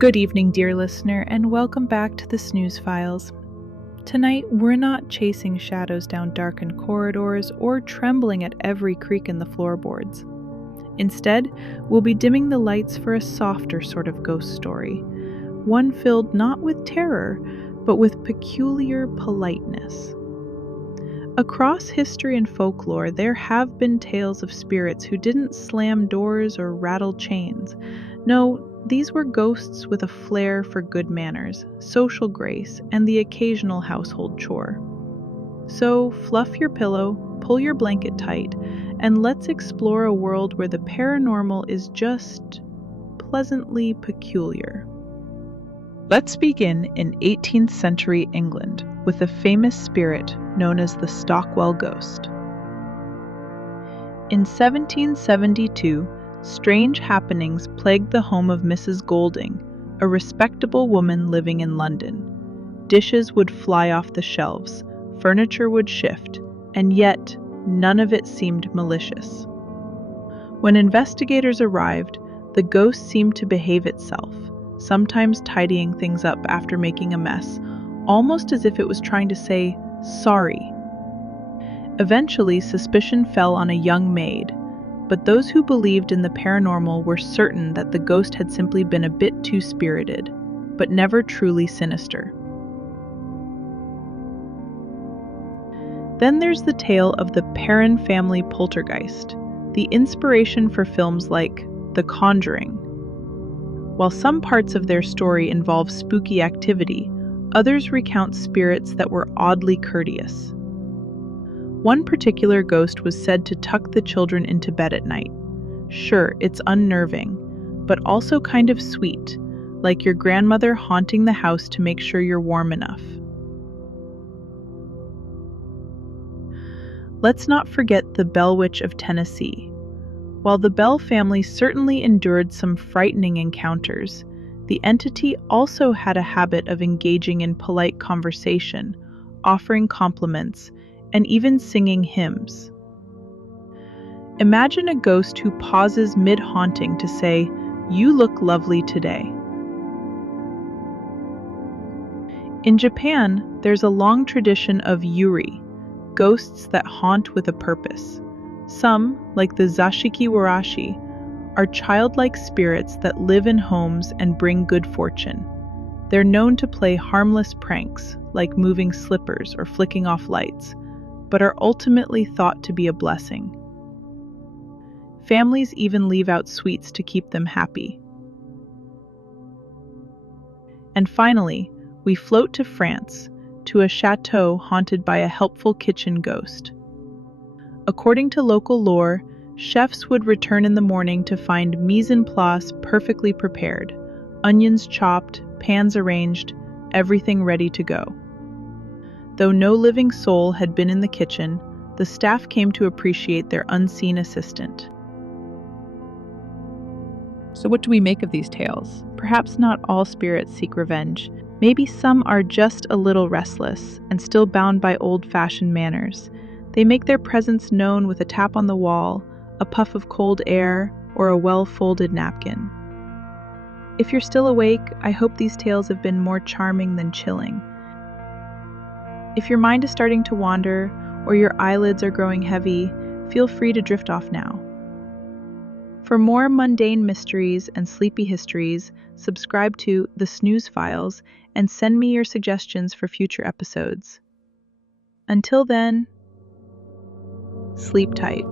Good evening, dear listener, and welcome back to the Snooze Files. Tonight, we're not chasing shadows down darkened corridors or trembling at every creak in the floorboards. Instead, we'll be dimming the lights for a softer sort of ghost story, one filled not with terror, but with peculiar politeness. Across history and folklore, there have been tales of spirits who didn't slam doors or rattle chains. No, these were ghosts with a flair for good manners, social grace, and the occasional household chore. So, fluff your pillow, pull your blanket tight, and let's explore a world where the paranormal is just pleasantly peculiar. Let's begin in 18th century England with a famous spirit known as the Stockwell Ghost. In 1772, strange happenings plagued the home of Mrs. Golding, a respectable woman living in London. Dishes would fly off the shelves, furniture would shift, and yet none of it seemed malicious. When investigators arrived, the ghost seemed to behave itself, sometimes tidying things up after making a mess, almost as if it was trying to say, "Sorry." Eventually, suspicion fell on a young maid, but those who believed in the paranormal were certain that the ghost had simply been a bit too spirited, but never truly sinister. Then there's the tale of the Perron family poltergeist, the inspiration for films like The Conjuring. While some parts of their story involve spooky activity, others recount spirits that were oddly courteous. One particular ghost was said to tuck the children into bed at night. Sure, it's unnerving, but also kind of sweet, like your grandmother haunting the house to make sure you're warm enough. Let's not forget the Bell Witch of Tennessee. While the Bell family certainly endured some frightening encounters, the entity also had a habit of engaging in polite conversation, offering compliments, and even singing hymns. Imagine a ghost who pauses mid-haunting to say, "You look lovely today." In Japan, there's a long tradition of yuri, ghosts that haunt with a purpose. Some, like the Zashiki Warashi, are childlike spirits that live in homes and bring good fortune. They're known to play harmless pranks, like moving slippers or flicking off lights, but are ultimately thought to be a blessing. Families even leave out sweets to keep them happy. And finally, we float to France, to a chateau haunted by a helpful kitchen ghost. According to local lore, chefs would return in the morning to find mise en place perfectly prepared, onions chopped, pans arranged, everything ready to go. Though no living soul had been in the kitchen, the staff came to appreciate their unseen assistant. So what do we make of these tales? Perhaps not all spirits seek revenge. Maybe some are just a little restless and still bound by old-fashioned manners. They make their presence known with a tap on the wall, a puff of cold air, or a well-folded napkin. If you're still awake, I hope these tales have been more charming than chilling. If your mind is starting to wander, or your eyelids are growing heavy, feel free to drift off now. For more mundane mysteries and sleepy histories, subscribe to The Snooze Files and send me your suggestions for future episodes. Until then, sleep tight.